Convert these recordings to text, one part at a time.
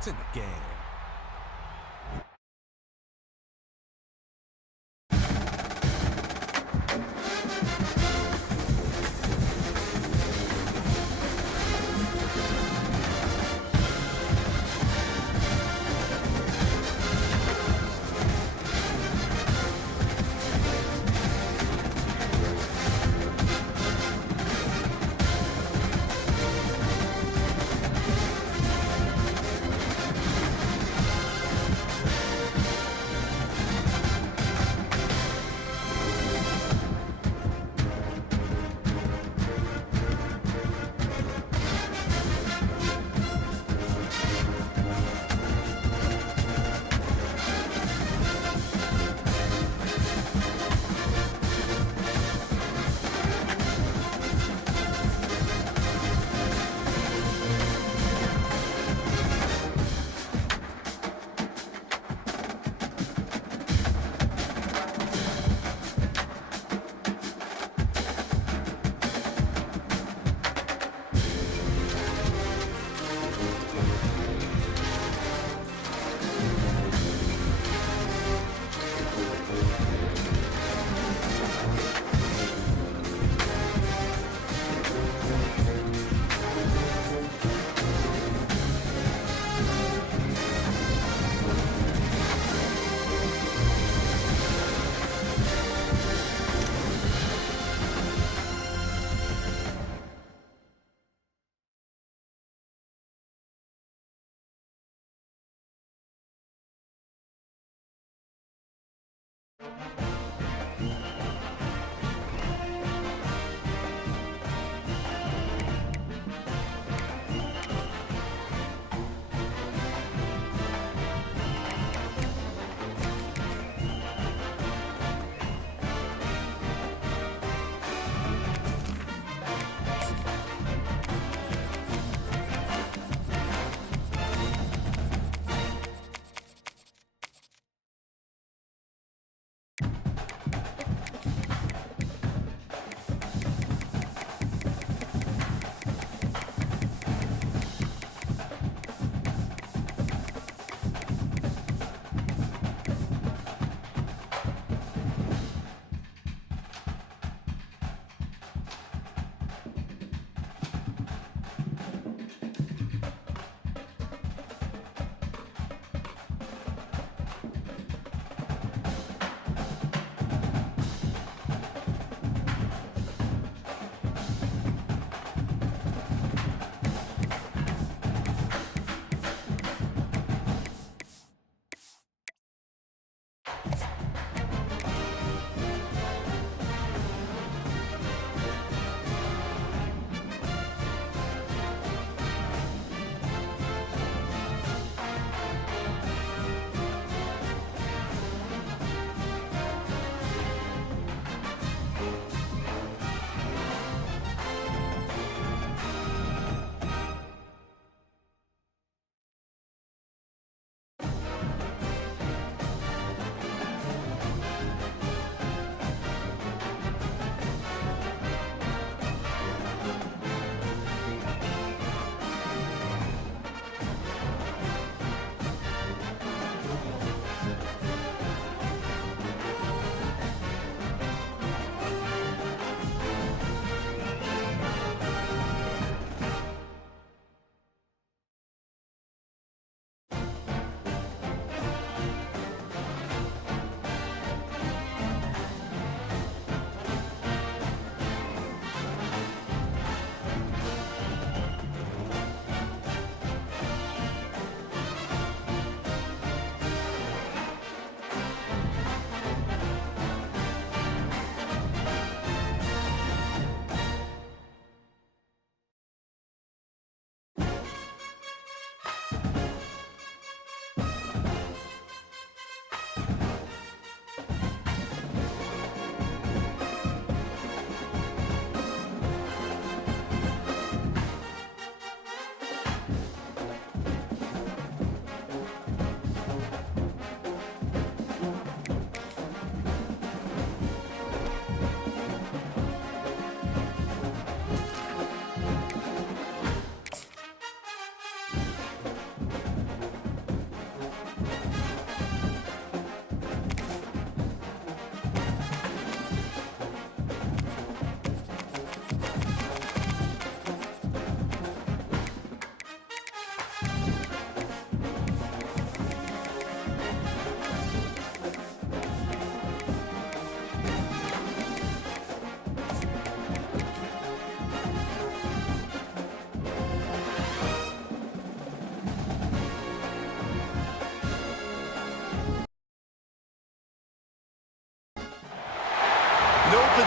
It's in the game.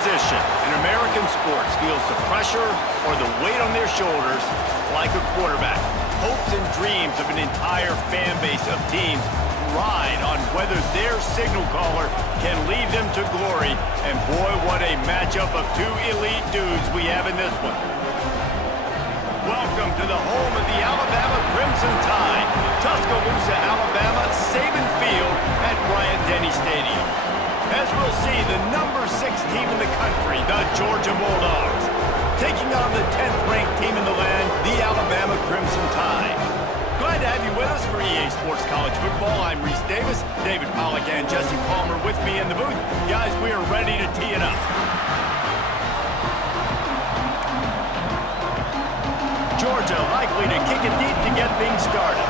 position in American sports feels the pressure or the weight on their shoulders like a quarterback. Hopes and dreams of an entire fan base of teams ride on whether their signal caller can lead them to glory. And boy, what a matchup of two elite dudes we have in this one. Welcome to the home of the Alabama Crimson Tide, Tuscaloosa, Alabama, Saban Field at Bryant-Denny Stadium. As we'll see, the number 6 team in the country, the Georgia Bulldogs, taking on the 10th-ranked team in the land, the Alabama Crimson Tide. Glad to have you with us for EA Sports College Football. I'm Reese Davis, David Pollack and Jesse Palmer with me in the booth. Guys, we are ready to tee it up. Georgia likely to kick it deep to get things started.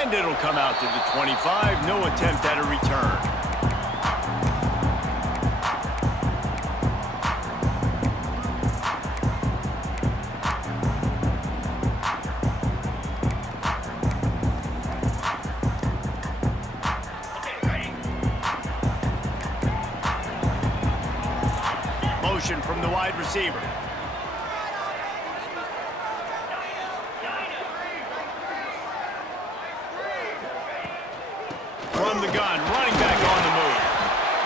And it'll come out to the 25. No attempt at a return. Motion from the wide receiver. From the gun, running back on the move.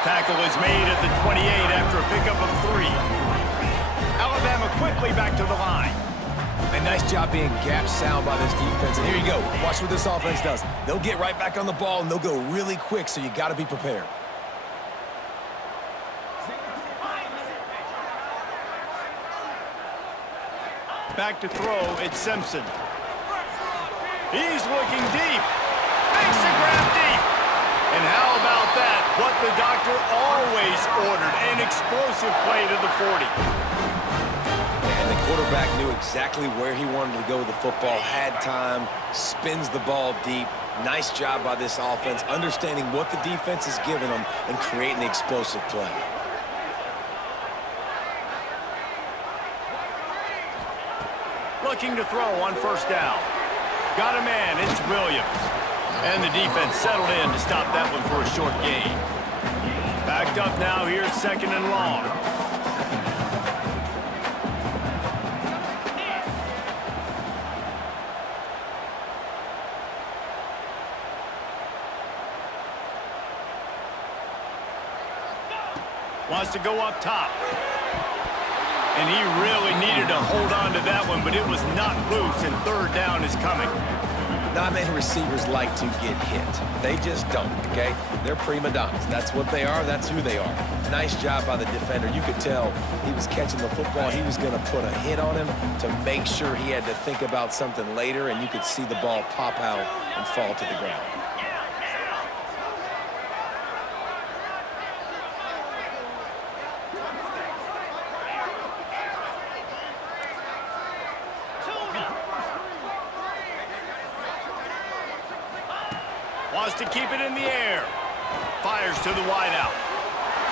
Tackle is made at the 28 after a pickup of 3. Alabama quickly back to the line. A nice job being gap sound by this defense. And here you go. Watch what this offense does. They'll get right back on the ball, and they'll go really quick, so you got to be prepared. Back to throw, it's Simpson. He's looking deep. Makes the grab deep. And how about that? What the doctor always ordered, an explosive play to the 40. And the quarterback knew exactly where he wanted to go with the football, had time, spins the ball deep. Nice job by this offense, understanding what the defense is giving them and creating the explosive play. Looking to throw on first down. Got a man, it's Williams. And the defense settled in to stop that one for a short gain. Backed up now, here's 2nd and long. Wants to go up top. And he really needed to hold on to that one, but it was not loose, and 3rd down is coming. Not many receivers like to get hit. They just don't, okay? They're prima donnas. That's what they are. That's who they are. Nice job by the defender. You could tell he was catching the football. He was going to put a hit on him to make sure he had to think about something later, and you could see the ball pop out and fall to the ground. Wants to keep it in the air. Fires to the wideout.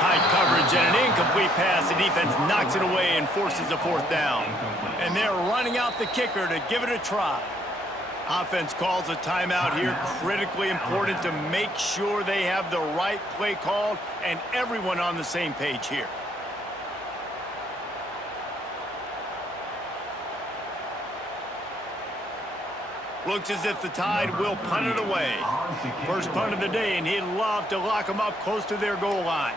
Tight coverage and an incomplete pass. The defense knocks it away and forces a 4th down. And they're running out the kicker to give it a try. Offense calls a timeout here. Critically important to make sure they have the right play called and everyone on the same page here. Looks as if the Tide will punt it away. First punt of the day, and he'd love to lock them up close to their goal line.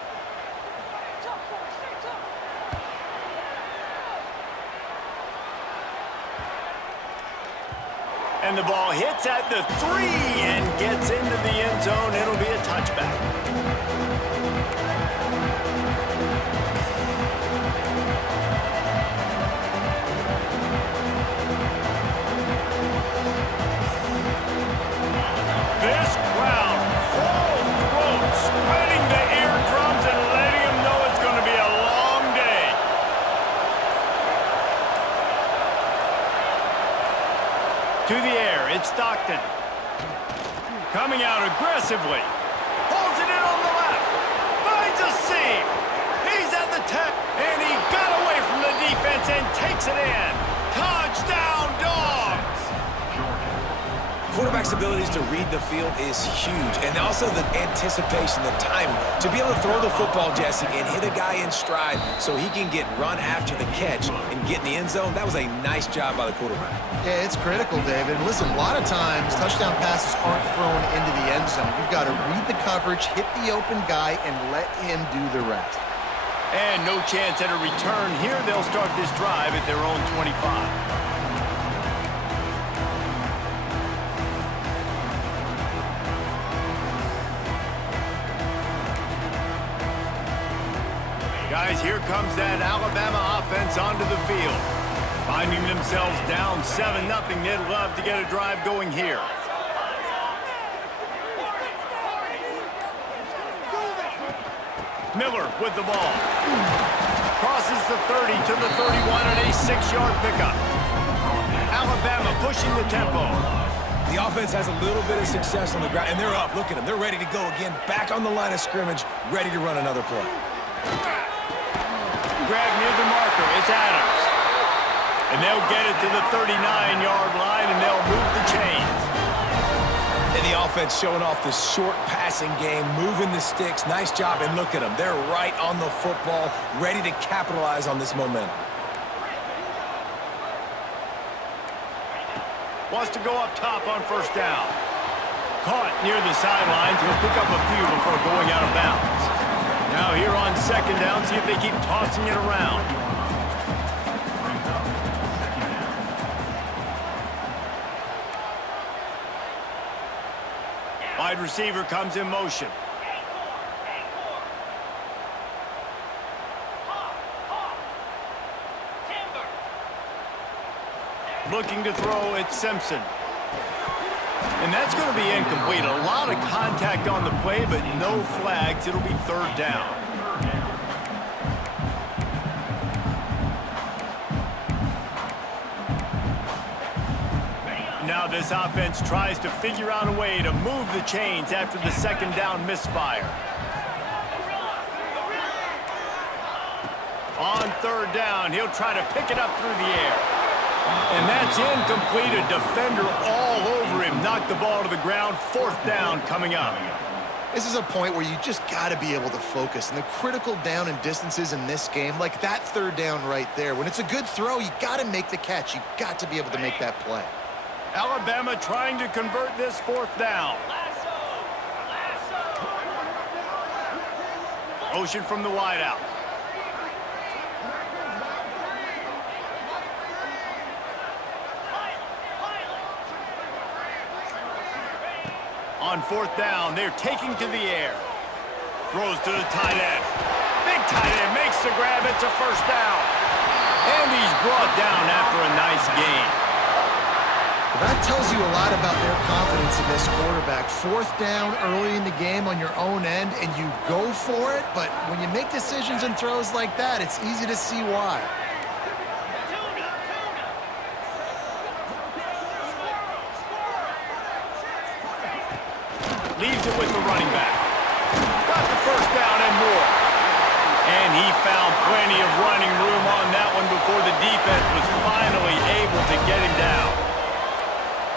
And the ball hits at the 3 and gets into the end zone. It'll be a touchback. This crowd, full throat, spreading the eardrums and letting them know it's going to be a long day. To the air, it's Stockton. Coming out aggressively. Holds it in on the left. Finds a seam. He's at the 10. And he got away from the defense and takes it in. Touchdown, Dogs! Quarterback's abilities to read the field is huge. And also the anticipation, the timing. To be able to throw the football, Jesse, and hit a guy in stride so he can get run after the catch and get in the end zone, that was a nice job by the quarterback. Yeah, it's critical, David. Listen, a lot of times touchdown passes aren't thrown into the end zone. You've got to read the coverage, hit the open guy, and let him do the rest. And no chance at a return here. They'll start this drive at their own 25. Guys, here comes that Alabama offense onto the field. Finding themselves down 7-0, they'd love to get a drive going here. Miller with the ball. Crosses the 30 to the 31 and a 6-yard pickup. Alabama pushing the tempo. The offense has a little bit of success on the ground, and they're up. Look at them. They're ready to go again. Back on the line of scrimmage, ready to run another play. Grab near the marker. It's Adams. And they'll get it to the 39-yard line, and they'll move the chains. And the offense showing off the short passing game, moving the sticks. Nice job, and look at them. They're right on the football, ready to capitalize on this momentum. Wants to go up top on first down. Caught near the sidelines. He'll pick up a few before going out of bounds. Now here on second down, see if they keep tossing it around. Wide receiver comes in motion. Looking to throw, it's Simpson. And that's going to be incomplete. A lot of contact on the play, but no flags. It'll be third down. Now this offense tries to figure out a way to move the chains after the second down misfire. On third down, he'll try to pick it up through the air. And that's incomplete. A defender all over him. Knocked the ball to the ground. Fourth down coming up. This is a point where you just got to be able to focus. And the critical down and distances in this game, like that third down right there, when it's a good throw, you got to make the catch. You got to be able to make that play. Alabama trying to convert this fourth down. Motion from the wideout. On fourth down, they're taking to the air. Throws to the tight end. Big tight end makes the grab. It's a first down. And he's brought down after a nice gain. That tells you a lot about their confidence in this quarterback. Fourth down early in the game on your own end, and you go for it. But when you make decisions and throws like that, it's easy to see why. Leaves it with the running back. Got the first down and more. And he found plenty of running room on that one before the defense was finally able to get him down.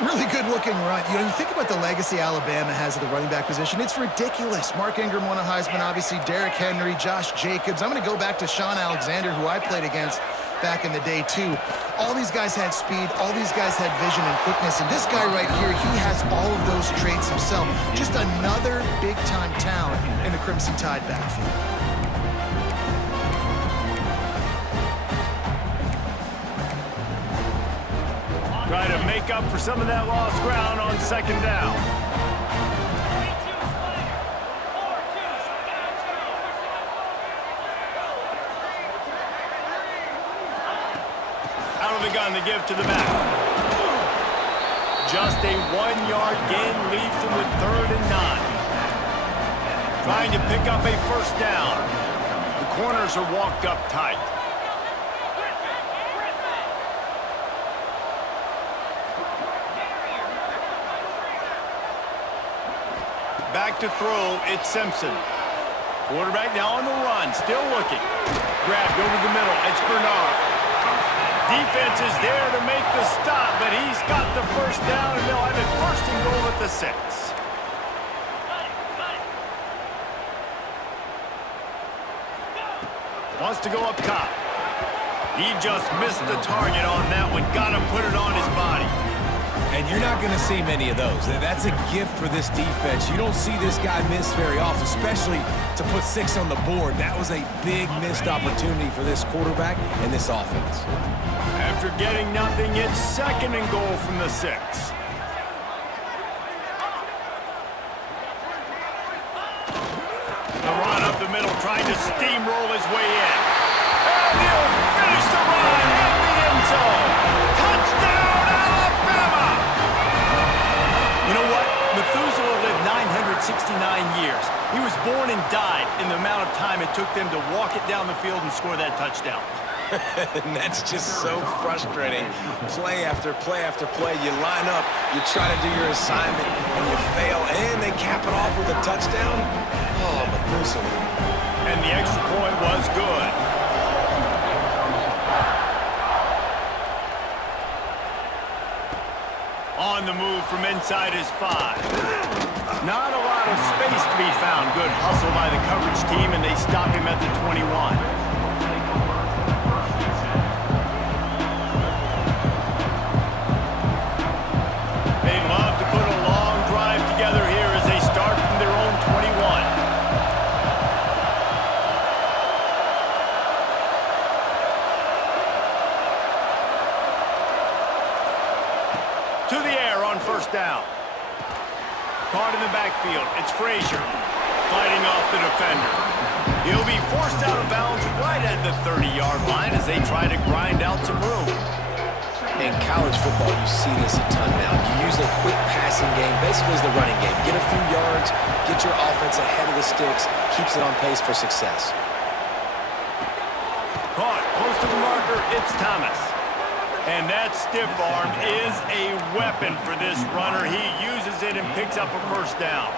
Really good-looking run. You know, you think about the legacy Alabama has at the running back position. It's ridiculous. Mark Ingram won a Heisman, obviously. Derrick Henry, Josh Jacobs. I'm going to go back to Sean Alexander, who I played against back in the day, too. All these guys had speed. All these guys had vision and quickness. And this guy right here, he has all of those traits himself. Just another big-time talent in the Crimson Tide backfield. Try to make up for some of that lost ground on second down. Out of the gun to give to the back. Just a 1-yard gain leaves them with 3rd and 9. Trying to pick up a first down. The corners are walked up tight. Back to throw, it's Simpson. Quarterback now on the run, still looking. Grabbed over the middle, it's Bernard. Defense is there to make the stop, but he's got the first down, and they'll have it first and goal at the 6. Wants to go up top. He just missed the target on that one. Got to put it on his body. And you're not going to see many of those. That's a gift for this defense. You don't see this guy miss very often, especially to put 6 on the board. That was a big missed opportunity for this quarterback and this offense. After getting nothing, it's second and goal from the 6. The run up the middle, trying to steamroll his way in. And he'll finish the run in the end zone. Touchdown, Alabama! You know what? Methuselah lived 969 years. He was born and died in the amount of time it took them to walk it down the field and score that touchdown. And that's just so frustrating. Play after play after play. You line up, you try to do your assignment, and you fail, and they cap it off with a touchdown. Oh, Methuselah. And the extra point was good. On the move from inside his 5. Not a lot of space to be found. Good hustle by the coverage team, and they stop him at the 21. They'd love to put a long drive together here as they start from their own 21. To the air on first down. Caught in the backfield. It's Frazier fighting off the defender. He'll be forced out of bounds right at the 30-yard line as they try to grind out some room. In college football, you see this a ton now. You use a quick passing game, basically as the running game. Get a few yards, get your offense ahead of the sticks, keeps it on pace for success. Caught close to the marker, it's Thomas. And that stiff arm is a weapon for this runner. He uses it and picks up a first down.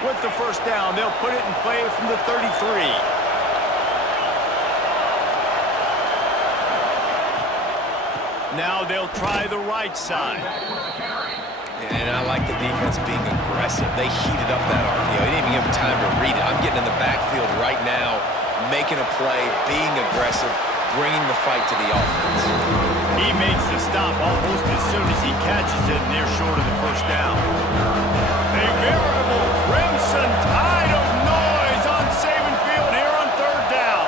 With the first down, they'll put it in play from the 33. Now they'll try the right side. And I like the defense being aggressive. They heated up that RPO. They didn't even give him time to read it. I'm getting in the backfield right now, making a play, being aggressive, bringing the fight to the offense. He makes the stop almost as soon as he catches it, and they're short of the first down. A veritable crimson tide of noise on Saban Field here on third down.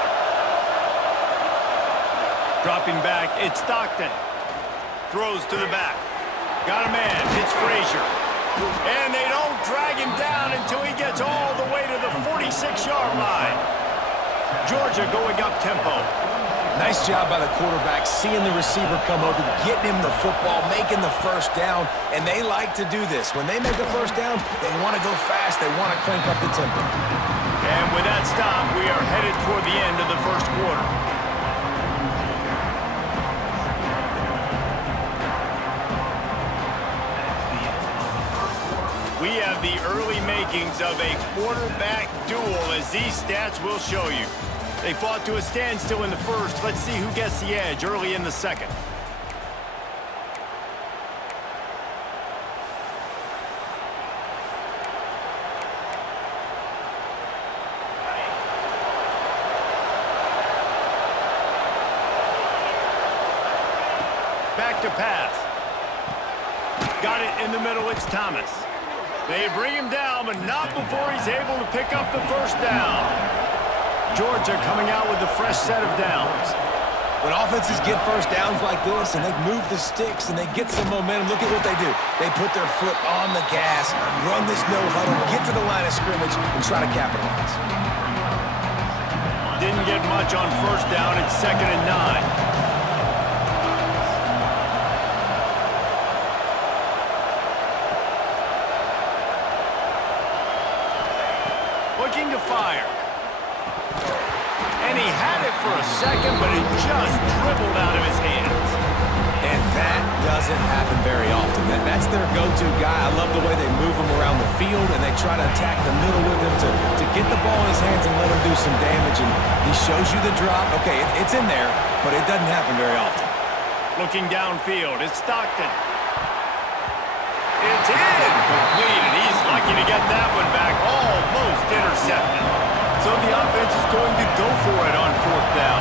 Dropping back, it's Stockton. Throws to the back. Got a man, it's Frazier. And they don't drag him down until he gets all the way to the 46-yard line. Georgia going up tempo. Nice job by the quarterback, seeing the receiver come over, getting him the football, making the first down, and they like to do this. When they make a first down, they want to go fast, they want to crank up the tempo. And with that stop, we are headed toward the end of the first quarter. We have the early makings of a quarterback duel, as these stats will show you. They fought to a standstill in the first. Let's see who gets the edge early in the second. Back to pass. Got it in the middle, it's Thomas. They bring him down, but not before he's able to pick up the first down. Georgia coming out with a fresh set of downs. When offenses get first downs like this and they move the sticks and they get some momentum, look at what they do. They put their foot on the gas, run this no huddle, get to the line of scrimmage, and try to capitalize. Didn't get much on first down. It's 2nd and 9. Looking to fire. And he had it for a second, but it just dribbled out of his hands. And that does doesn't happen very often. That's their go-to guy. I love the way they move him around the field, and they try to attack the middle with him to get the ball in his hands and let him do some damage. And he shows you the drop. Okay, it's in there, but it doesn't happen very often. Looking downfield, it's Stockton. It's incomplete, and he's lucky to get that one back. Almost intercepted. So the offense is going to go for it on 4th down.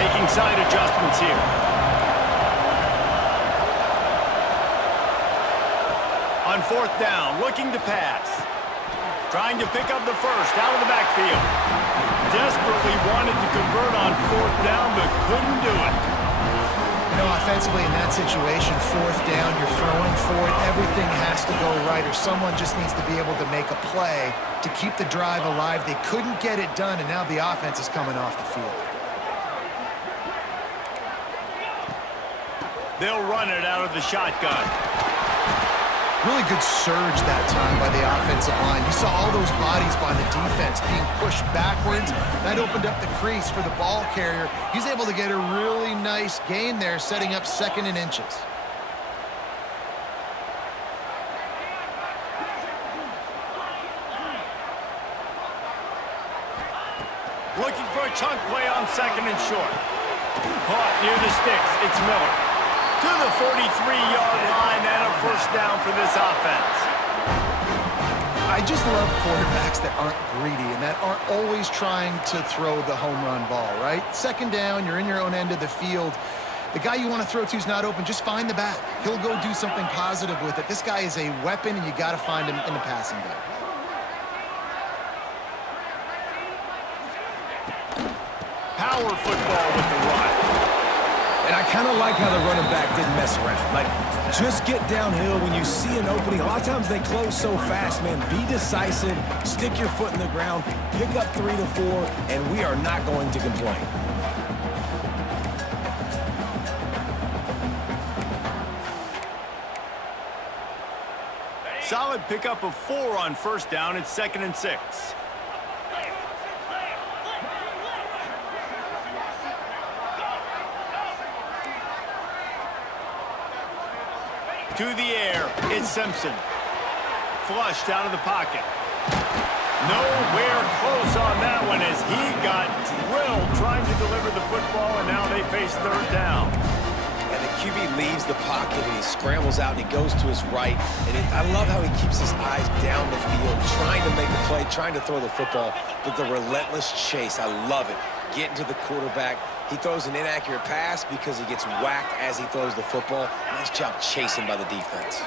Making side adjustments here. On 4th down, looking to pass. Trying to pick up the first out of the backfield. Desperately wanted to convert on 4th down, but couldn't do it. You know, offensively in that situation, 4th down, you're throwing for it. Everything has to go right, or someone just needs to be able to make a play to keep the drive alive. They couldn't get it done, and now the offense is coming off the field. They'll run it out of the shotgun. Really good surge that time by the offensive line. You saw all those bodies by the defense being pushed backwards. That opened up the crease for the ball carrier. He's able to get a really nice gain there, setting up 2nd and inches. Looking for a chunk play on 2nd and short. Caught near the sticks. It's Miller. To the 43-yard line and a 1st down for this offense. I just love quarterbacks that aren't greedy and that aren't always trying to throw the home run ball, right? 2nd down, you're in your own end of the field. The guy you want to throw to is not open. Just find the back. He'll go do something positive with it. This guy is a weapon, and you got to find him in the passing game. Power football with the run. And I kind of like how the running back didn't mess around. Like, just get downhill when you see an opening. A lot of times they close so fast, man. Be decisive, stick your foot in the ground, pick up 3 to 4, and we are not going to complain. Solid pickup of 4 on 1st down. It's 2nd and 6. To the air, it's Simpson. Flushed out of the pocket. Nowhere close on that one as he got drilled trying to deliver the football, and now they face 3rd down. And the QB leaves the pocket, and he scrambles out, and he goes to his right. And I love how he keeps his eyes down the field, trying to make a play, trying to throw the football, but the relentless chase, I love it. Getting to the quarterback. He throws an inaccurate pass because he gets whacked as he throws the football. Nice job chasing by the defense.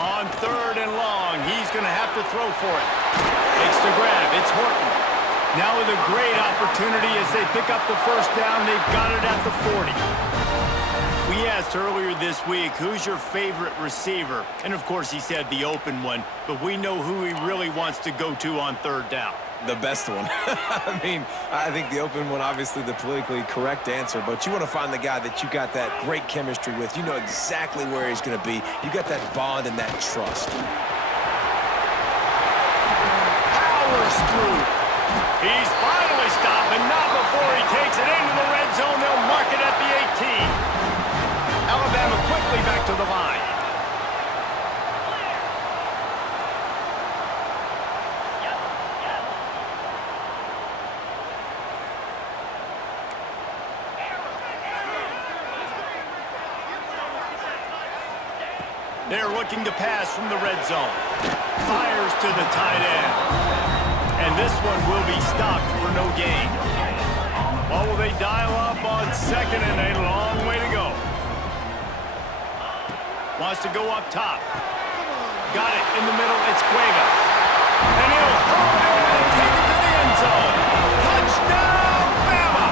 On 3rd and long, he's going to have to throw for it. Makes the grab. It's Horton. Now with a great opportunity as they pick up the 1st down. They've got it at the 40. We asked earlier this week, who's your favorite receiver? And, of course, he said the open one. But we know who he really wants to go to on 3rd down. The best one. I mean, I think the open one, obviously the politically correct answer, but you want to find the guy that you got that great chemistry with. You know exactly where he's going to be. You got that bond and that trust. Powers through. He's finally stopped, but not before he takes it into the red zone. They'll mark it at the 18. Alabama quickly back to the line. They're looking to pass from the red zone. Fires to the tight end. And this one will be stopped for no gain. Well, will they dial up on 2nd and a long way to go? Wants to go up top. Got it in the middle. It's Cuevas. And he'll hold it and take it to the end zone. Touchdown, Bama!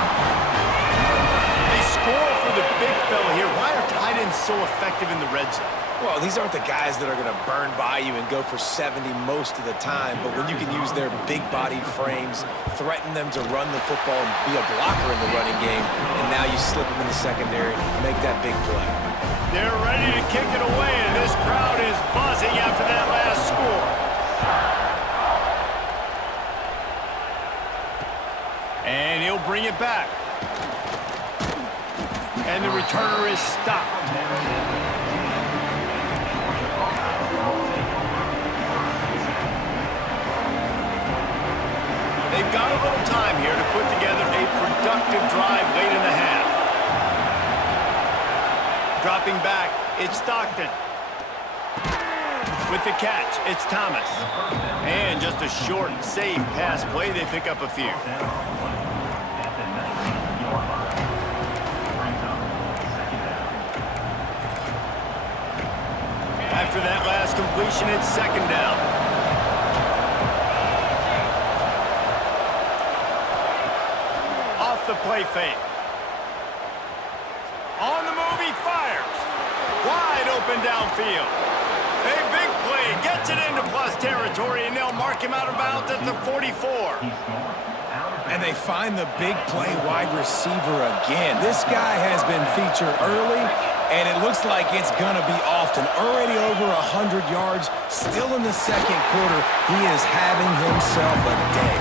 They score for the big fella here. Why are tight ends so effective in the red zone? Well, these aren't the guys that are going to burn by you and go for 70 most of the time, but when you can use their big-bodied frames, threaten them to run the football and be a blocker in the running game, and now you slip them in the secondary, make that big play. They're ready to kick it away, and this crowd is buzzing after that last score. And he'll bring it back. And the returner is stopped. They've got a little time here to put together a productive drive late in the half. Dropping back, it's Stockton. With the catch, it's Thomas. And just a short, safe pass play, they pick up a few. After that last completion, it's second down. Off the play fake. On the move, he fires. Wide open downfield. A big play gets it into plus territory, and they'll mark him out of bounds at the 44. And they find the big play wide receiver again. This guy has been featured early, and it looks like it's going to be often. Already over 100 yards, still in the second quarter. He is having himself a day.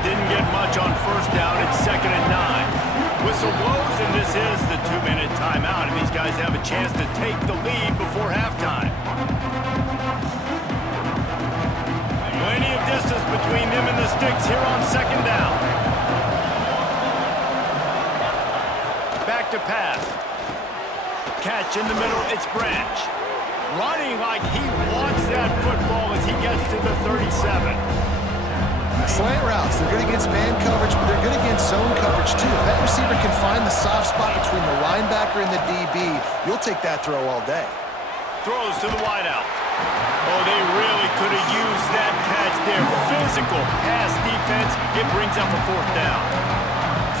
Didn't get much on first down. It's 2nd and 9. Whistle blows, and this is the 2-minute timeout, and these guys have a chance to take the lead before halftime. Plenty of distance between them and the sticks here on 2nd down. Back to pass. Catch in the middle, it's Branch. Running like he wants that football as he gets to the 37. Slant routes, they're good against man coverage, but they're good against zone coverage too. If that receiver can find the soft spot between the linebacker and the DB, you'll take that throw all day. Throws to the wideout. Oh, they really could have used that catch there. Physical pass defense. It brings up a 4th down.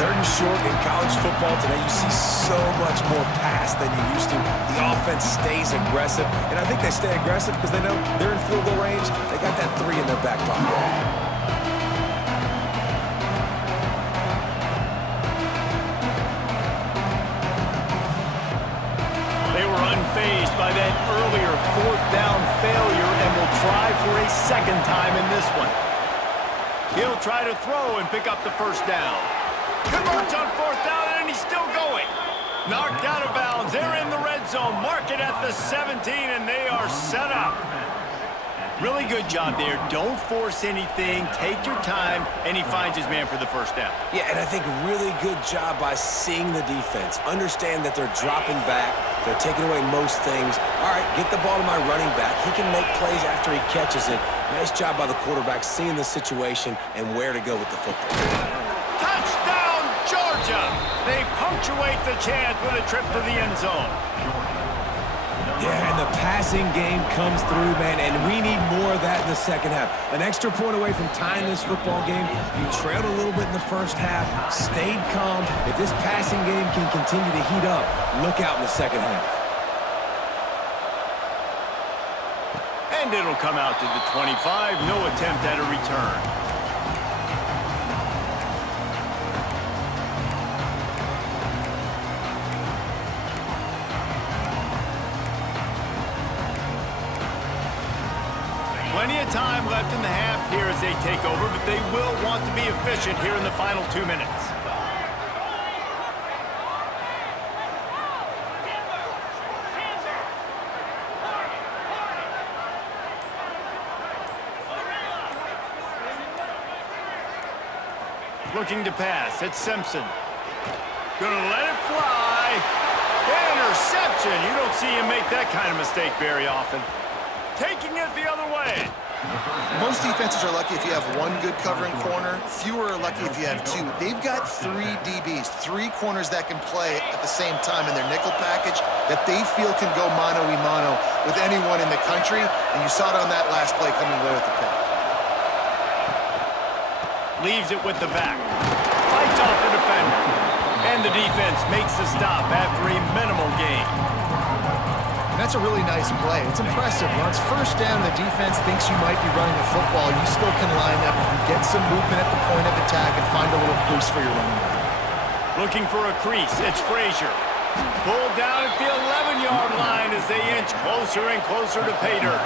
3rd and short in college football today. You see so much more pass than you used to. The offense stays aggressive, and I think they stay aggressive because they know they're in field goal range. They got that 3 in their back pocket. Unfazed by that earlier 4th down failure and will try for a 2nd time in this one. He'll try to throw and pick up the 1st down. Converts on 4th down, and he's still going. Knocked out of bounds. They're in the red zone. Mark it at the 17, and they are set up. Really good job there. Don't force anything. Take your time, and he finds his man for the 1st down. Yeah, and I think really good job by seeing the defense. Understand that they're dropping back. They're taking away most things. All right, get the ball to my running back. He can make plays after he catches it. Nice job by the quarterback seeing the situation and where to go with the football. Touchdown, Georgia! They punctuate the chance with a trip to the end zone. Yeah, and the passing game comes through, man, and we need more of that in the second half. An extra point away from tying this football game. You trailed a little bit in the first half, stayed calm. If this passing game can continue to heat up, look out in the second half. And it'll come out to the 25. No attempt at a return. Plenty of time left in the half here as they take over, but they will want to be efficient here in the final 2 minutes. Looking to pass, it's Simpson. Gonna let it fly. Interception. You don't see him make that kind of mistake very often. Taking it the other way. Most defenses are lucky if you have one good covering corner. Fewer are lucky if you have 2. They've got 3 DBs, 3 corners that can play at the same time in their nickel package that they feel can go mano-a-mano with anyone in the country, and you saw it on that last play coming away with the pick. Leaves it with the back. Fights off the defender. And the defense makes the stop after a minimal gain. And that's a really nice play. It's impressive. When it's 1st down, the defense thinks you might be running the football. You still can line up and get some movement at the point of attack and find a little crease for your running back. Looking for a crease. It's Frazier. Pulled down at the 11 7-yard line as they inch closer and closer to pay dirt.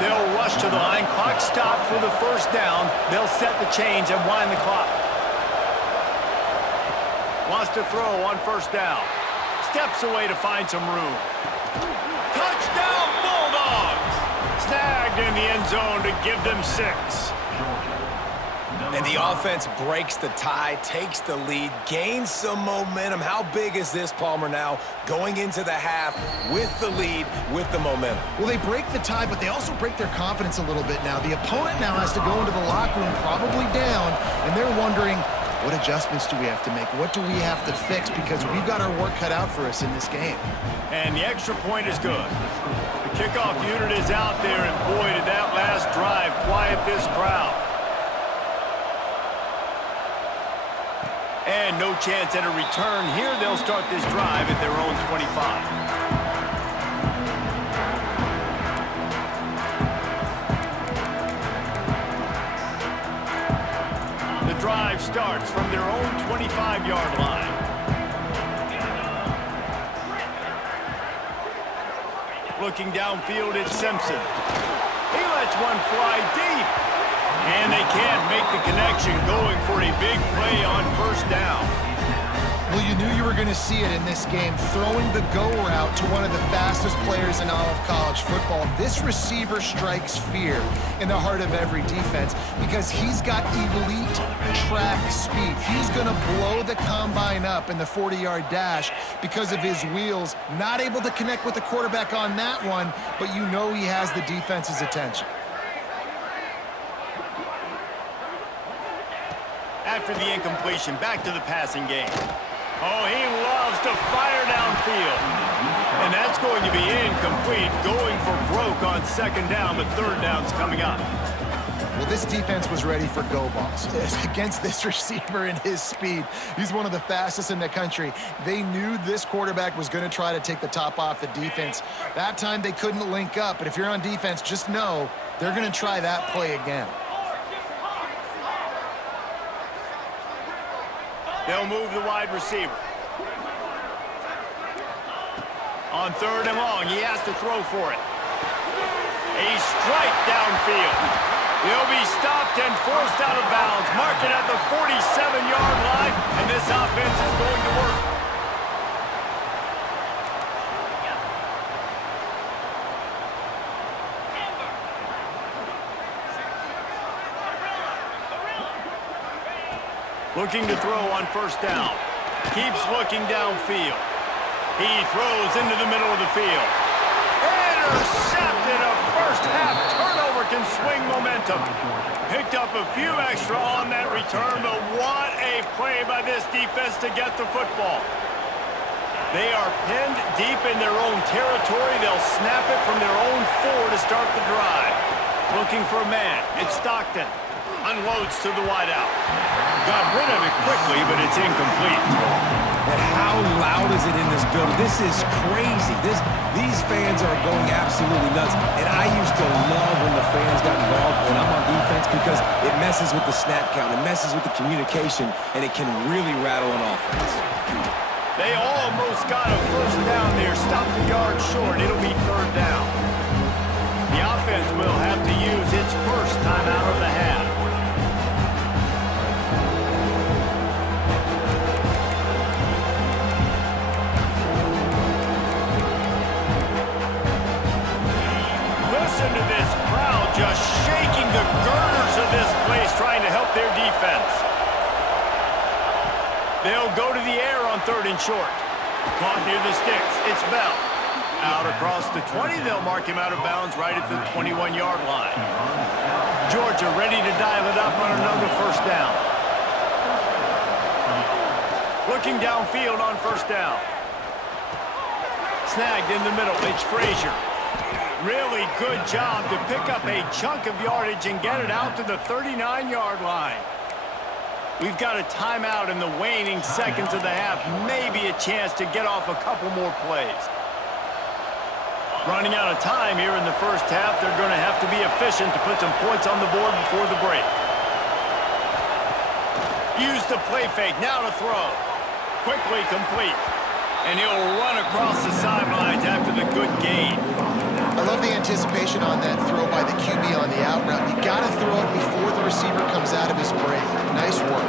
They'll rush to the line. Clock stopped for the first down. They'll set the chains and wind the clock. Wants to throw on first down. Steps away to find some room. Touchdown, Bulldogs! Snagged in the end zone to give them 6. And the offense breaks the tie, takes the lead, gains some momentum. How big is this, Palmer, now going into the half with the lead, with the momentum? Well, they break the tie, but they also break their confidence a little bit now. The opponent now has to go into the locker room probably down, and they're wondering, what adjustments do we have to make? What do we have to fix? Because we've got our work cut out for us in this game. And the extra point is good. The kickoff unit is out there, and boy, did that last drive quiet this crowd. And no chance at a return here. They'll start this drive at their own 25. The drive starts from their own 25-yard line. Looking downfield, it's Simpson. He lets one fly deep. And they can't make the connection, going for a big play on first down. Well, you knew you were going to see it in this game, throwing the go route to one of the fastest players in all of college football. This receiver strikes fear in the heart of every defense because he's got elite track speed. He's going to blow the combine up in the 40-yard dash because of his wheels. Not able to connect with the quarterback on that one, but you know he has the defense's attention. After the incompletion, back to the passing game. Oh, he loves to fire downfield. And that's going to be incomplete, going for broke on second down, but third down's coming up. Well, this defense was ready for go balls against this receiver and his speed. He's one of the fastest in the country. They knew this quarterback was going to try to take the top off the defense. That time they couldn't link up, but if you're on defense, just know they're going to try that play again. They'll move the wide receiver. On third and long, he has to throw for it. A strike downfield. They'll be stopped and forced out of bounds. Mark it at the 47-yard line, and this offense is going to work. Looking to throw on first down. Keeps looking downfield. He throws into the middle of the field. Intercepted. A first-half turnover can swing momentum. Picked up a few extra on that return, but what a play by this defense to get the football. They are pinned deep in their own territory. They'll snap it from their own 4 to start the drive. Looking for a man. It's Stockton. Unloads to the wideout. Got rid of it quickly, but it's incomplete. And how loud is it in this building? This is crazy. These fans are going absolutely nuts. And I used to love when the fans got involved when I'm on defense because it messes with the snap count, it messes with the communication, and it can really rattle an offense. They almost got a first down there. Stopped a yard short. It'll be third down. The offense will have to use its first time out of the half. Listen to this crowd just shaking the girders of this place, trying to help their defense. They'll go to the air on third and short. Caught near the sticks. It's Bell. Out across the 20. They'll mark him out of bounds right at the 21-yard line. Georgia ready to dial it up on another first down. Looking downfield on first down. Snagged in the middle. It's Frazier. Really good job to pick up a chunk of yardage and get it out to the 39-yard line. We've got a timeout in the waning seconds of the half. Maybe a chance to get off a couple more plays. Running out of time here in the first half. They're going to have to be efficient to put some points on the board before the break. Use the play fake. Now to throw. Quickly complete. And he'll run across the sidelines after the good gain. I love the anticipation on that throw by the QB on the out route. You got to throw it before the receiver comes out of his break. Nice work.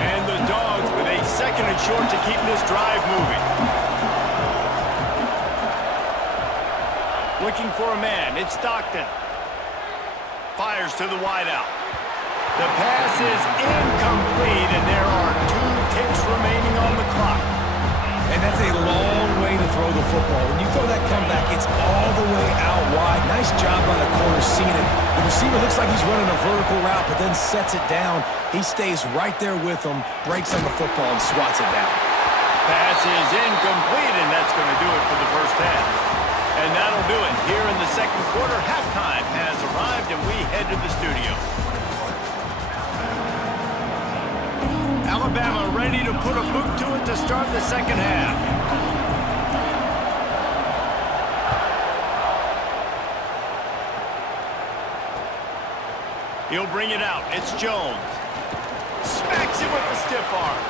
And the Dogs with a 2nd and short to keep this drive moving. Looking for a man. It's Stockton. Fires to the wideout. The pass is incomplete, and there are 2 ticks remaining on the clock. And that's a long way to throw the football. When you throw that comeback, it's all the way out wide. Nice job by the corner seeing it. The receiver looks like he's running a vertical route, but then sets it down. He stays right there with him, breaks on the football, and swats it down. Pass is incomplete, and that's going to do it for the first half. And that'll do it. Here in the 2nd quarter, halftime has arrived, and we head to the studio. Alabama ready to put a boot to it to start the 2nd half. He'll bring it out. It's Jones. Smacks it with the stiff arm.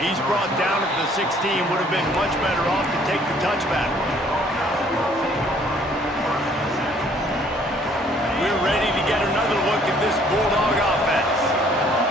He's brought down at the 16. Would have been much better off to take the touchback. We're ready to get another look at this Bulldog offense.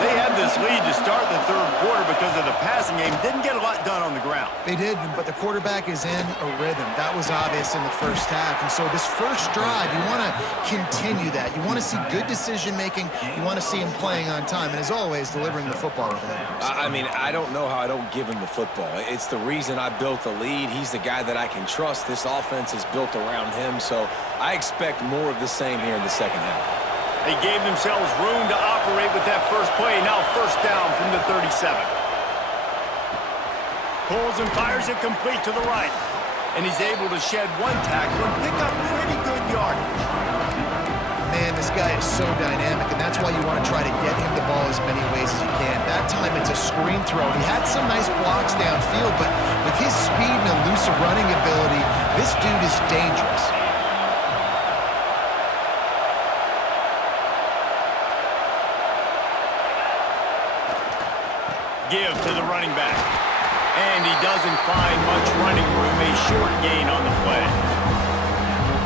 They had this lead to start the 3rd quarter because of the passing game. Didn't get a lot done on the ground. They did, but the quarterback is in a rhythm. That was obvious in the first half. And so this first drive, you want to continue that. You want to see good decision-making. You want to see him playing on time. And as always, delivering the football with him. I mean, I don't know how I don't give him the football. It's the reason I built the lead. He's the guy that I can trust. This offense is built around him. So I expect more of the same here in the 2nd half. They gave themselves room to operate with that first play. Now 1st down from the 37. Pulls and fires it complete to the right. And he's able to shed 1 tackle and pick up pretty good yardage. Man, this guy is so dynamic, and that's why you want to try to get him the ball as many ways as you can. That time it's a screen throw. He had some nice blocks downfield, but with his speed and elusive running ability, this dude is dangerous. Give to the running back. And he doesn't find much running room. A short gain on the play.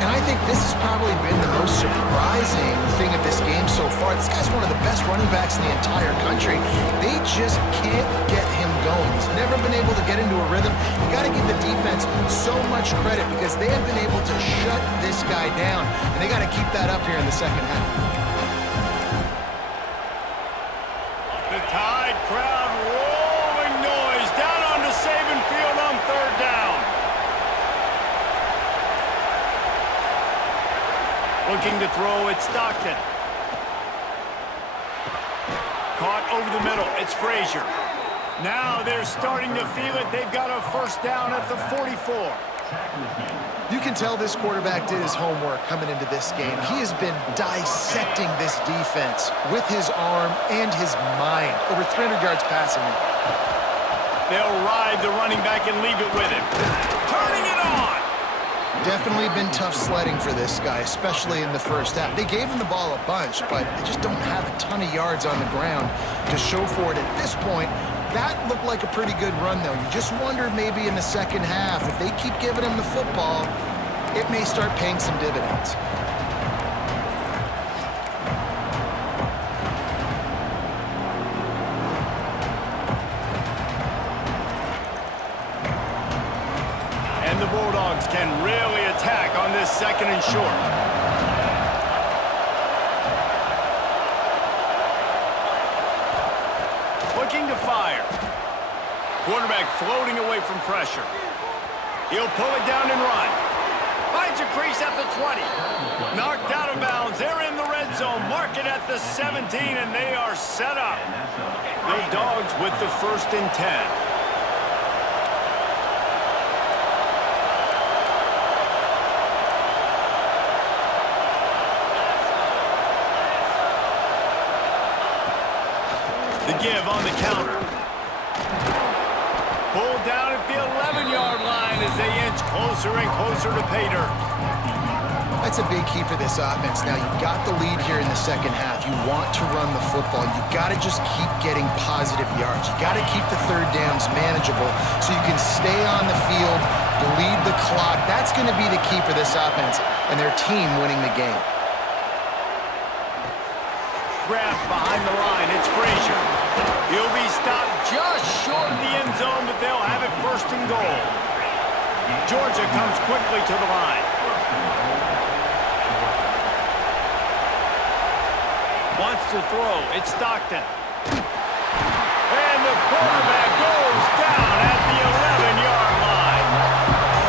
And I think this has probably been the most surprising thing of this game so far. This guy's one of the best running backs in the entire country. They just can't get him going. He's never been able to get into a rhythm. You got to give the defense so much credit because they have been able to shut this guy down. And they got to keep that up here in the 2nd half. The Tide crowd rolling noise down onto Saban Field on 3rd down. Looking to throw, it's Stockton. Caught over the middle, it's Frazier. Now they're starting to feel it. They've got a 1st down at the 44. You can tell this quarterback did his homework coming into this game. He has been dissecting this defense with his arm and his mind. Over 300 yards passing. They'll ride the running back and leave it with him. Turning it on! Definitely been tough sledding for this guy, especially in the first half. They gave him the ball a bunch, but they just don't have a ton of yards on the ground to show for it at this point. That looked like a pretty good run, though. You just wonder maybe in the 2nd half, if they keep giving him the football, it may start paying some dividends. And the Bulldogs can really attack on this 2nd and short. Looking to fire. Quarterback floating away from pressure. He'll pull it down and run. Finds a crease at the 20. Knocked out of bounds. They're in the red zone. Mark it at the 17, and they are set up. The Dogs with the 1st and 10. The give on the counter. Pulled down at the 11-yard line as they inch closer and closer to pay dirt. That's a big key for this offense. Now, you've got the lead here in the second half. You want to run the football. You've got to just keep getting positive yards. You've got to keep the third downs manageable so you can stay on the field, bleed the clock. That's going to be the key for this offense and their team winning the game. Grab behind the line. It's Frazier. He'll be stopped just short of the end zone, but they'll have it first and goal. Georgia comes quickly to the line. Wants to throw. It's Stockton. And the quarterback goes down at the 11-yard line.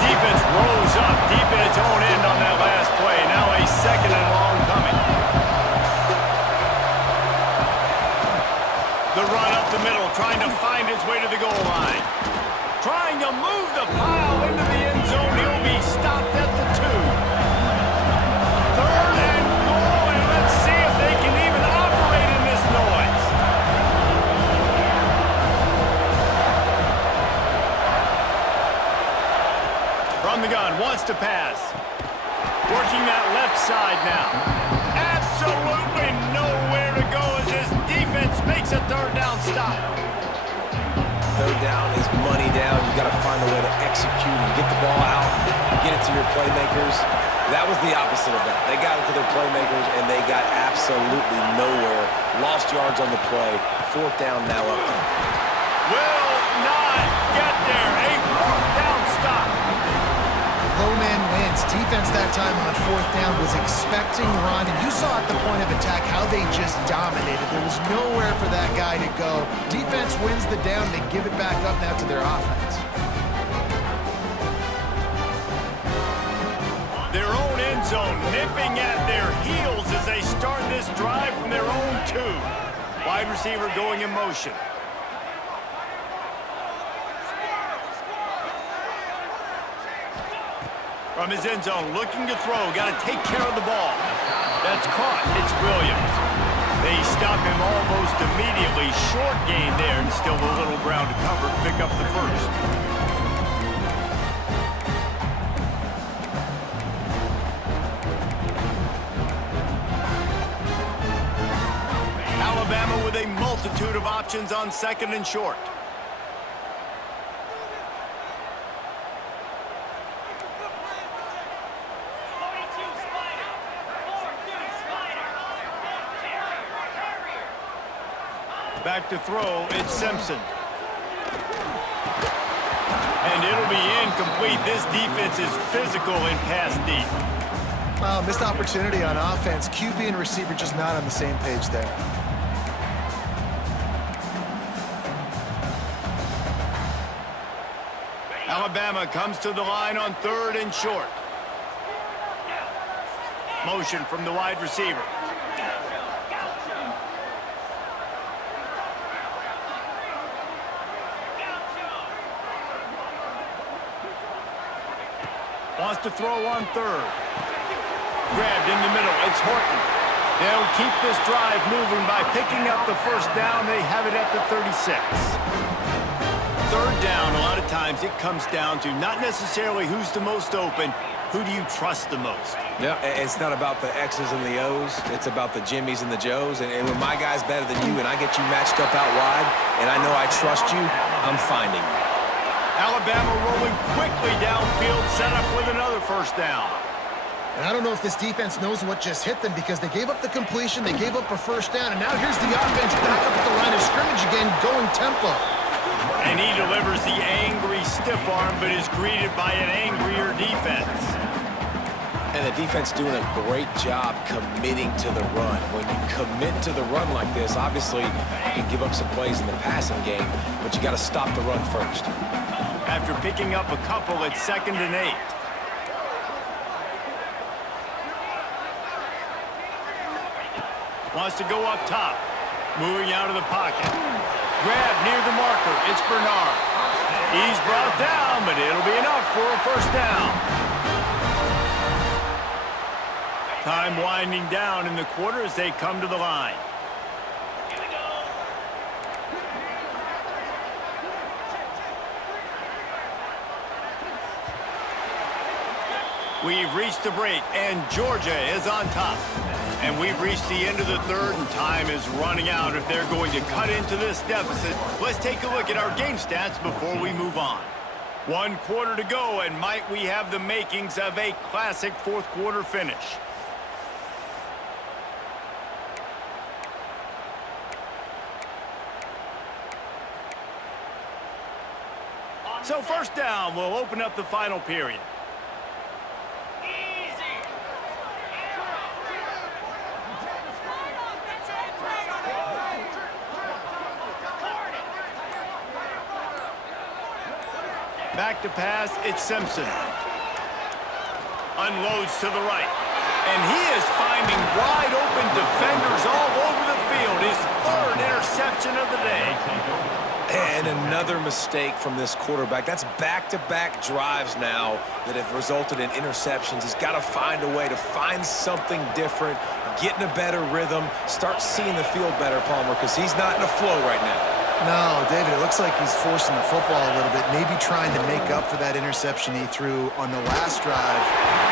Defense rose up deep in its own end on that last play. Now a second and long coming. The run up the middle, trying to find its way to the goal line. Trying to move the pile into the end zone. He'll be stopped at the 2. Third and goal, and let's see if they can even operate in this noise. From the gun, wants to pass. Working that left side now. Absolutely nowhere to go as his defense makes a third down stop. Third down is money down. You got to find a way to execute and get the ball out, get it to your playmakers. That was the opposite of that. They got it to their playmakers, and they got absolutely nowhere. Lost yards on the play. Fourth down now up. Will not get there. A fourth down stop. Low man wins. Defense that time on fourth down was expecting run, and you saw at the point of attack how they just dominated. There was nowhere for that guy to go. Defense wins the down. They give it back up now to their offense. Their own end zone nipping at their heels as they start this drive from their own 2. Wide receiver going in motion. From his end zone, looking to throw. Got to take care of the ball. That's caught. It's Williams. They stop him almost immediately. Short gain there, and still a little ground to cover. Pick up the first. Alabama with a multitude of options on second and short. Back to throw, it's Simpson. And it'll be incomplete. This defense is physical and pass deep. Well, missed opportunity on offense. QB and receiver just not on the same page there. Alabama comes to the line on third and short. Motion from the wide receiver. Wants to throw on third. Grabbed in the middle. It's Horton. They'll keep this drive moving by picking up the first down. They have it at the 36. Third down, a lot of times it comes down to not necessarily who's the most open, who do you trust the most? Yeah, it's not about the X's and the O's. It's about the Jimmys and the Joes. And when my guy's better than you and I get you matched up out wide and I know I trust you, I'm finding you. Alabama rolling quickly downfield, set up with another first down. And I don't know if this defense knows what just hit them because they gave up the completion, they gave up a first down, and now here's the offense back up at the line of scrimmage again, going tempo. And he delivers the angry stiff arm, but is greeted by an angrier defense. And the defense doing a great job committing to the run. When you commit to the run like this, obviously you can give up some plays in the passing game, but you got to stop the run first. After picking up a couple at 2nd and 8. Wants to go up top. Moving out of the pocket. Grab near the marker. It's Bernard. He's brought down, but it'll be enough for a first down. Time winding down in the quarter as they come to the line. We've reached the break, and Georgia is on top. And we've reached the end of the third, and time is running out if they're going to cut into this deficit. Let's take a look at our game stats before we move on. 1 quarter to go, and might we have the makings of a classic fourth quarter finish. So first down, we'll open up the final period. Back to pass, it's Simpson. Unloads to the right. And he is finding wide open defenders all over the field. His 3rd interception of the day. And another mistake from this quarterback. That's back-to-back drives now that have resulted in interceptions. He's got to find a way to find something different, get in a better rhythm, start seeing the field better, Palmer, because he's not in a flow right now. No, David, it looks like he's forcing the football a little bit, maybe trying to make up for that interception he threw on the last drive.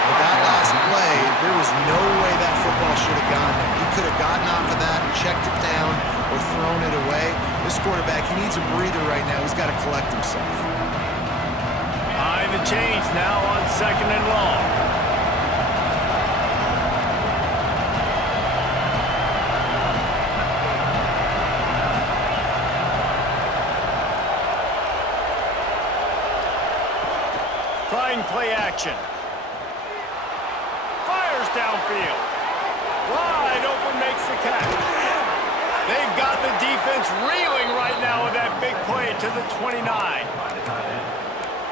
But that last play, there was no way that football should have gone there. He could have gotten off of that, checked it down, or thrown it away. This quarterback, he needs a breather right now. He's got to collect himself. Behind the chains now on 2nd and long. Trying play action. Fires downfield. Wide open, makes the catch. They've got the defense reeling right now with that big play to the 29.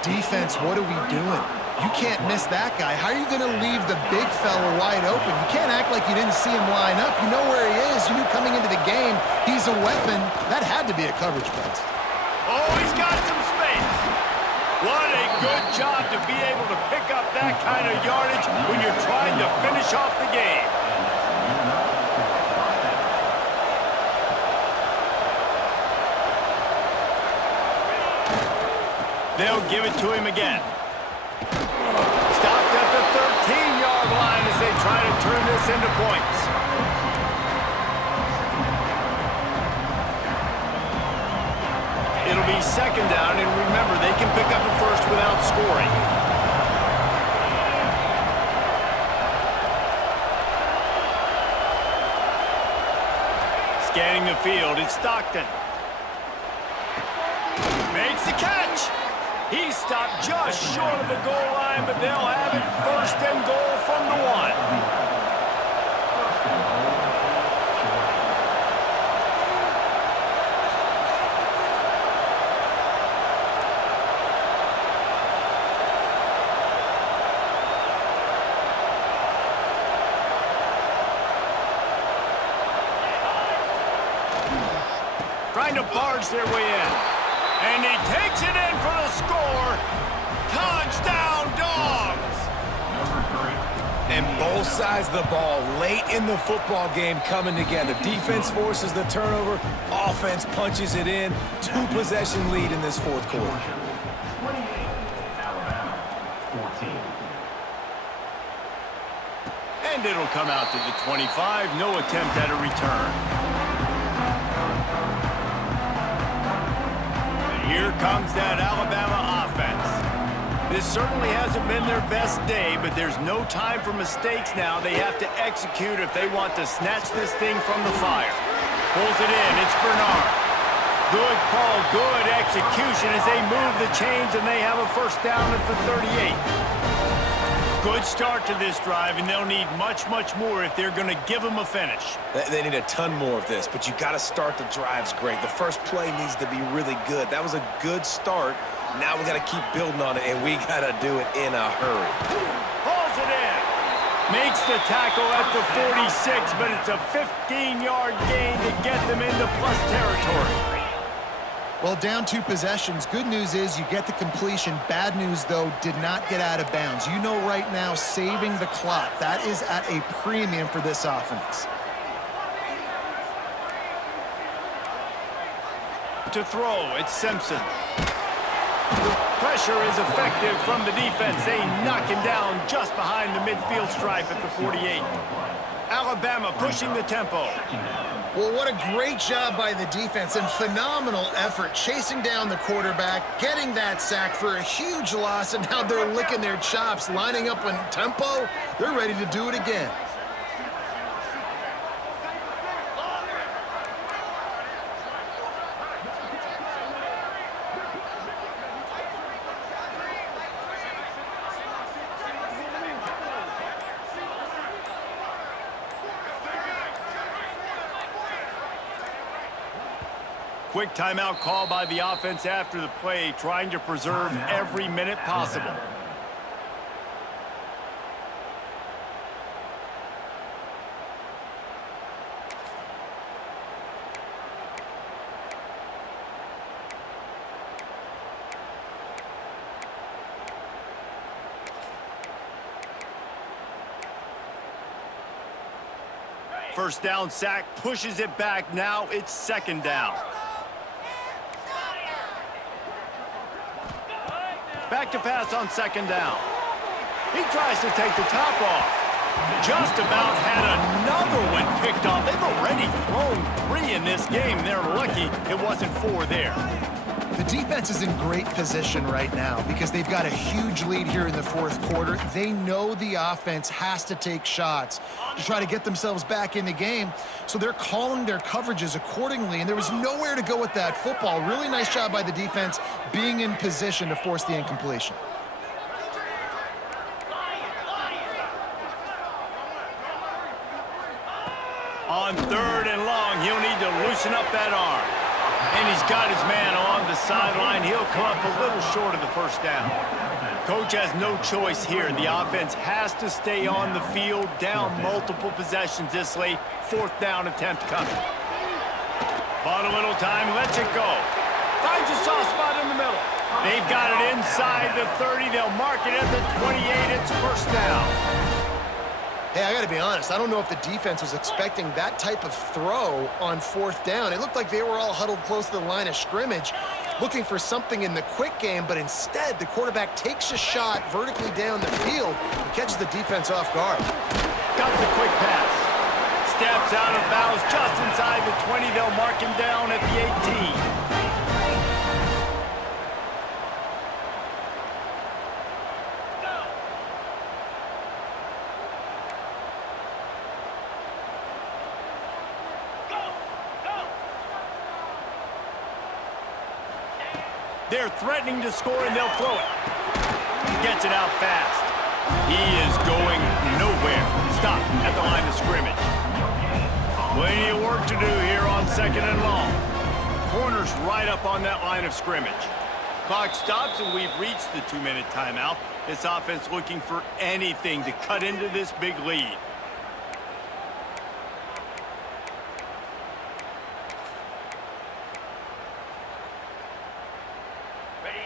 Defense, what are we doing? You can't miss that guy. How are you going to leave the big fella wide open? You can't act like you didn't see him line up. You know where he is. You knew coming into the game he's a weapon. That had to be a coverage bust. Oh, he's got some space. What a good job to be able to pick up that kind of yardage when you're trying to finish off the game. They'll give it to him again. Stopped at the 13-yard line as they try to turn this into points. It'll be 2nd down, and remember, they can pick up a first without scoring. Scanning the field, it's Stockton. Makes the catch. He stopped just short of the goal line, but they'll have it 1st and goal from the 1. Trying to barge their way in. And he takes it in for the score. Touchdown, Dogs! And both sides of the ball late in the football game coming together. Defense forces the turnover. Offense punches it in. 2-possession lead in this 4th quarter. 28, Alabama, 14. And it'll come out to the 25. No attempt at a return. Here comes that Alabama offense. This certainly hasn't been their best day, but there's no time for mistakes now. They have to execute if they want to snatch this thing from the fire. Pulls it in. It's Bernard. Good call, good execution as they move the chains, and they have a 1st down at the 38. Good start to this drive, and they'll need much, much more if they're going to give them a finish. They need a ton more of this, but you got to start the drives great. The first play needs to be really good. That was a good start. Now we got to keep building on it, and we got to do it in a hurry. Pulls it in. Makes the tackle at the 46, but it's a 15-yard gain to get them into plus territory. Well, down 2 possessions. Good news is you get the completion. Bad news, though, did not get out of bounds. You know right now, saving the clock. That is at a premium for this offense. To throw, it's Simpson. Pressure is effective from the defense. They knock him down just behind the midfield stripe at the 48. Alabama pushing the tempo. Well, what a great job by the defense and phenomenal effort chasing down the quarterback, getting that sack for a huge loss, and now they're licking their chops, lining up on tempo. They're ready to do it again. Quick timeout call by the offense after the play, trying to preserve every minute possible. First down sack, pushes it back. Now it's second down. Back to pass on second down. He tries to take the top off. Just about had another one picked off. They've already thrown 3 in this game. They're lucky it wasn't 4 there. The defense is in great position right now because they've got a huge lead here in the fourth quarter. They know the offense has to take shots to try to get themselves back in the game, so they're calling their coverages accordingly, and there was nowhere to go with that football. Really nice job by the defense being in position to force the incompletion. On third and long, he'll need to loosen up that arm. And he's got his man on the sideline. He'll come up a little short of the first down. Coach has no choice here. The offense has to stay on the field, down multiple possessions this late. Fourth down attempt coming. Bought a little time, lets it go. Finds a soft spot in the middle. They've got it inside the 30. They'll mark it at the 28. It's first down. Hey, I got to be honest, I don't know if the defense was expecting that type of throw on fourth down. It looked like they were all huddled close to the line of scrimmage, looking for something in the quick game, but instead the quarterback takes a shot vertically down the field and catches the defense off guard. Got the quick pass. Steps out of bounds just inside the 20. They'll mark him down at the 18. They're threatening to score, and they'll throw it. Gets it out fast. He is going nowhere. Stop at the line of scrimmage. Plenty of work to do here on second and long. Corner's right up on that line of scrimmage. Clock stops, and we've reached the 2-minute timeout. This offense looking for anything to cut into this big lead.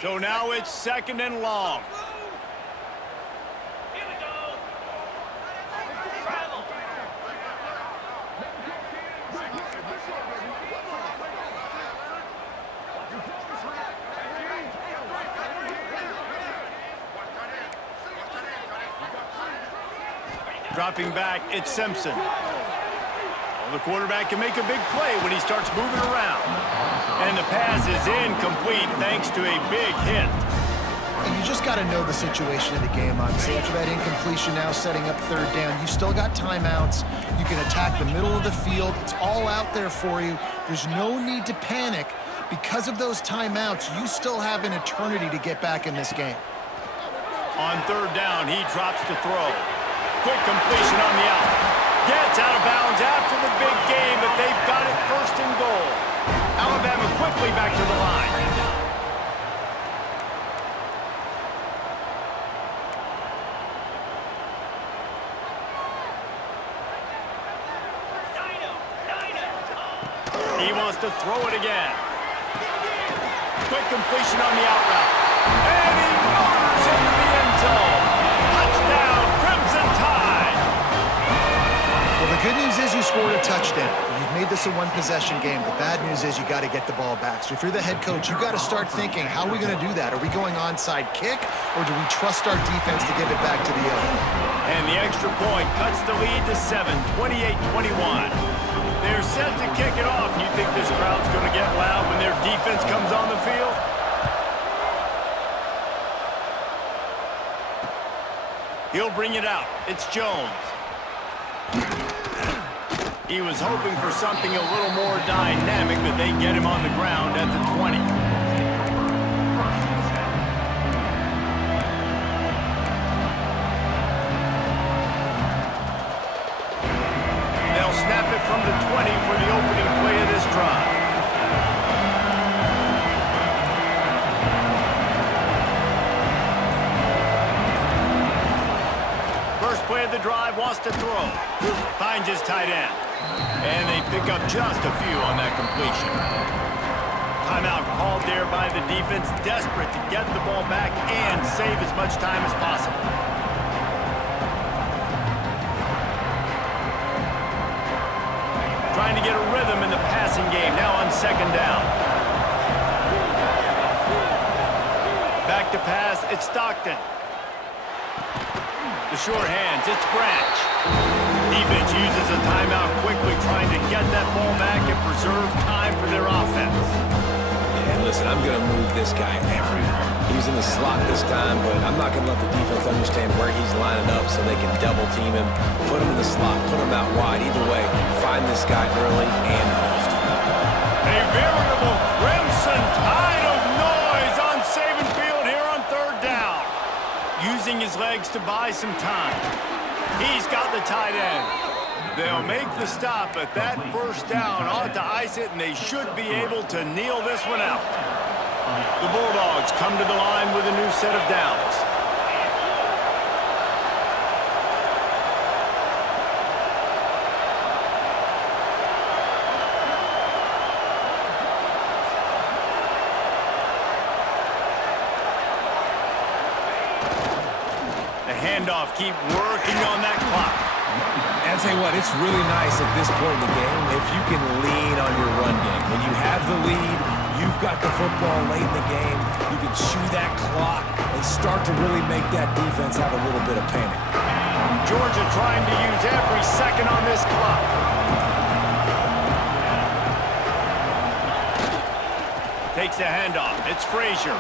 So now it's second and long. Here we go. Dropping back, it's Simpson. Well, the quarterback can make a big play when he starts moving around. And the pass is incomplete thanks to a big hit. And you just got to know the situation of the game, obviously. After that incompletion, now setting up third down, you still got timeouts. You can attack the middle of the field. It's all out there for you. There's no need to panic. Because of those timeouts, you still have an eternity to get back in this game. On third down, he drops to throw. Quick completion on the out. Gets out of bounds after the big game, but they've got it first and goal. Alabama quickly back to the line. He wants to throw it again. Quick completion on the out route. And he motors into the end zone. Touchdown, Crimson Tide. Well, the good news is you scored a touchdown. You've made made this a one-possession game. The bad news is you got to get the ball back. So if you're the head coach, you got to start thinking, how are we going to do that? Are we going onside kick, or do we trust our defense to give it back to the other? And the extra point cuts the lead to 7, 28-21. They're set to kick it off. You think this crowd's going to get loud when their defense comes on the field? He'll bring it out. It's Jones. He was hoping for something a little more dynamic, but they get him on the ground at the 20. They'll snap it from the 20 for the opening play of this drive. First play of the drive, wants to throw. Finds his tight end. And they pick up just a few on that completion. Timeout called there by the defense, desperate to get the ball back and save as much time as possible. Trying to get a rhythm in the passing game, now on second down. Back to pass, it's Stockton. The short hands, it's Branch. Defense uses a timeout quickly, trying to get that ball back and preserve time for their offense. Yeah, and listen, I'm going to move this guy everywhere. He's in the slot this time, but I'm not going to let the defense understand where he's lining up so they can double team him, put him in the slot, put him out wide. Either way, find this guy early and often. A veritable crimson tide of noise on Saban Field here on third down. Using his legs to buy some time. He's got the tight end. They'll make the stop, but that first down ought to ice it, and they should be able to kneel this one out. The Bulldogs come to the line with a new set of downs. The handoff, keep working on that clock. And I'll tell you what, it's really nice at this point in the game if you can lean on your run game. When you have the lead, you've got the football late in the game, you can chew that clock and start to really make that defense have a little bit of panic. Georgia trying to use every second on this clock. Takes the handoff. It's Frazier.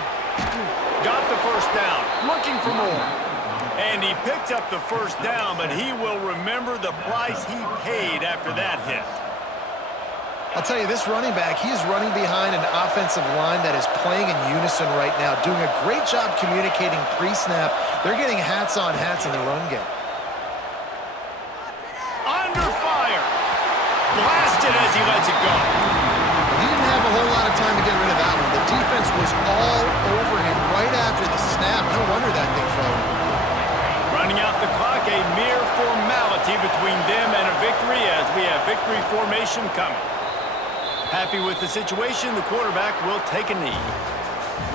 Got the first down. Looking for more. And he picked up the first down, but he will remember the price he paid after that hit. I'll tell you, this running back, he is running behind an offensive line that is playing in unison right now, doing a great job communicating pre-snap. They're getting hats on hats in the run game. Under fire. Blasted as he lets it go. He didn't have a whole lot of time to get rid of that one. The defense was all over him right after the snap. No wonder that thing fell. Running out the clock, a mere formality between them and a victory as we have victory formation coming. Happy with the situation, the quarterback will take a knee.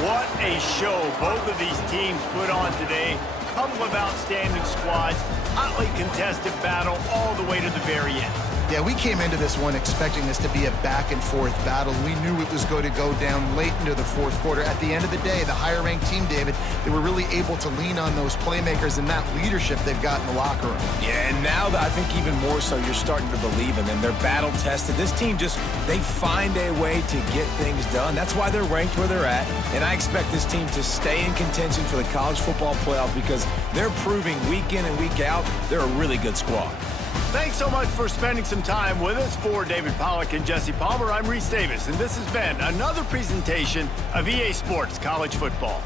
What a show both of these teams put on today. Couple of outstanding squads, hotly contested battle all the way to the very end. Yeah, we came into this one expecting this to be a back-and-forth battle. We knew it was going to go down late into the fourth quarter. At the end of the day, the higher-ranked team, David, they were really able to lean on those playmakers and that leadership they've got in the locker room. Yeah, and now I think even more so, you're starting to believe in them. They're battle-tested. This team just, they find a way to get things done. That's why they're ranked where they're at. And I expect this team to stay in contention for the college football playoff because they're proving week in and week out they're a really good squad. Thanks so much for spending some time with us. For David Pollack and Jesse Palmer, I'm Reese Davis, and this has been another presentation of EA Sports College Football.